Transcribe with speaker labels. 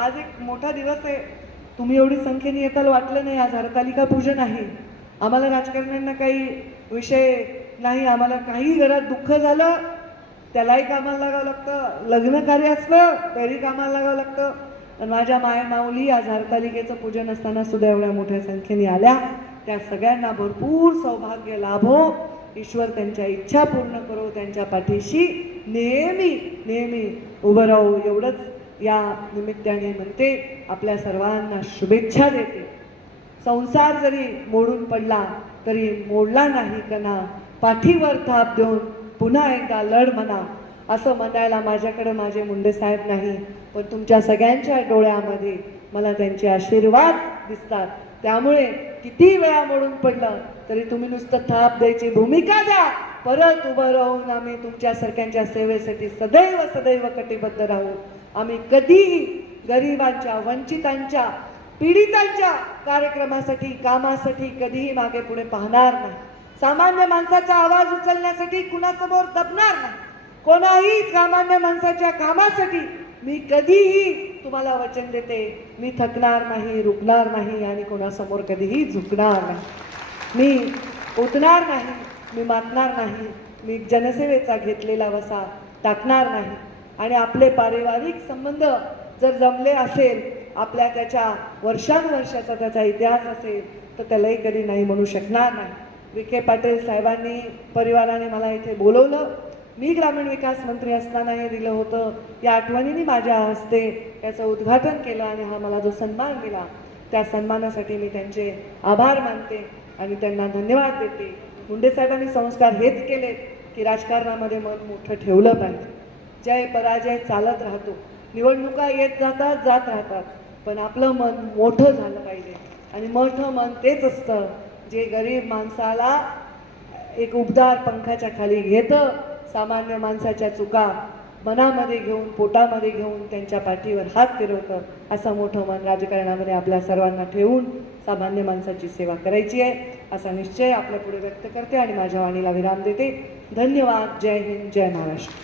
Speaker 1: आज एक मोठा दिवस आहे. तुम्ही एवढी संख्येने येताल वाटलं नाही. आज हरतालिका पूजन आहे. आम्हाला राजकारण्यांना काही विषय नाही. आम्हाला काही घरात दुःख झालं त्यालाही कामाला लागावं लागतं. लग्न कार्य असलं तरी कामाला लागावं लागतं. आणि माझ्या माय माऊली आज हरतालिकेचं पूजन असताना सुद्धा एवढ्या मोठ्या संख्येने आल्या. त्या सगळ्यांना भरपूर सौभाग्य लाभो. ईश्वर त्यांच्या इच्छा पूर्ण करो. त्यांच्या पाठीशी नेहमी नेहमी उभं राहू. एवढंच या निमित्ताने म्हणते आपल्या सर्वांना शुभेच्छा देते. संसार जरी मोडून पडला तरी मोडला नाही कना पाठीवर थाप देऊन पुन्हा एकदा लढ म्हणा. असं म्हणायला माझ्याकडे माझे मुंडे साहेब नाही पण तुमच्या सगळ्यांच्या डोळ्यामध्ये मला त्यांचे आशीर्वाद दिसतात. त्यामुळे किती वेळा मोडून पडलं तरी तुम्ही नुसतं थाप द्यायची भूमिका द्या. परत उभं राहून आम्ही तुमच्यासारख्यांच्या सेवेसाठी सदैव सदैव कटिबद्ध राहू. आम्ही कधीही गरिबांच्या वंचितांच्या पीडितांच्या कार्यक्रमासाठी कामासाठी कधीही मागे पुढे पाहणार नाही. सामान्य माणसाचा आवाज उचलण्यासाठी कुणासमोर दबणार नाही. कोणाही सामान्य माणसाच्या कामासाठी मी कधीही तुम्हाला वचन देते मी थकणार नाही रुकणार नाही आणि कोणासमोर कधीही झुकणार नाही. मी उतणार नाही मी मातणार नाही मी जनसेवेचा घेतलेला वसा टाकणार नाही. आणि आपले पारिवारिक संबंध जर जमले असेल आपल्या त्याच्या वर्षानुवर्षाचा त्याचा इतिहास असेल तर त्यालाही कधी नाही म्हणू शकणार नाही. विखे पाटील साहेबांनी परिवाराने मला इथे बोलवलं. मी ग्रामीण विकास मंत्री असताना हे दिलं होतं. या आठवणीने माझ्या हस्ते याचं उद्घाटन केलं आणि हा मला जो सन्मान दिला त्या सन्मानासाठी मी त्यांचे आभार मानते आणि त्यांना धन्यवाद देते. मुंडे साहेबांनी संस्कार हेच केले की राजकारणामध्ये मन मोठं ठेवलं पाहिजे. जय पराजय चालत राहतो. निवडणुका येत जातात जात राहतात. पण आपलं मन मोठं झालं पाहिजे. आणि मोठं मन तेच असतं जे गरीब माणसाला एक उबदार पंखाच्या खाली घेतं सामान्य माणसाच्या चुका मनामध्ये घेऊन पोटामध्ये घेऊन त्यांच्या पाठीवर हात फिरवतं. असं मोठं मन राजकारणामध्ये आपल्या सर्वांना ठेवून सामान्य माणसाची सेवा करायची आहे. असा निश्चय आपल्या पुढे व्यक्त करते आणि माझ्या वाणीला विराम देते. धन्यवाद. जय हिंद. जय महाराष्ट्र.